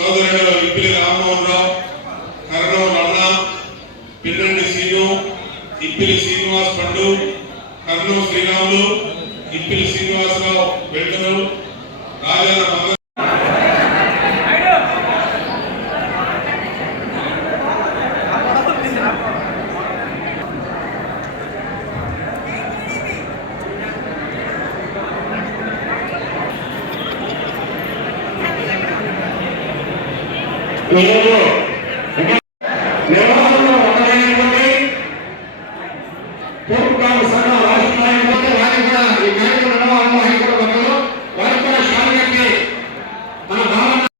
సోదరుడు ఇప్పిలి రామ్మోహన్ రావు, కర్నూలు అన్న, పిన్నండి సీను, ఇప్పిలి శ్రీనివాస్ పండు, కర్నూలు శ్రీరాములు, ఇప్పిలి శ్రీనివాసరావు వెళ్తున్నారు, రాజాన నిర్వాహంలో ఒకరైనటువంటి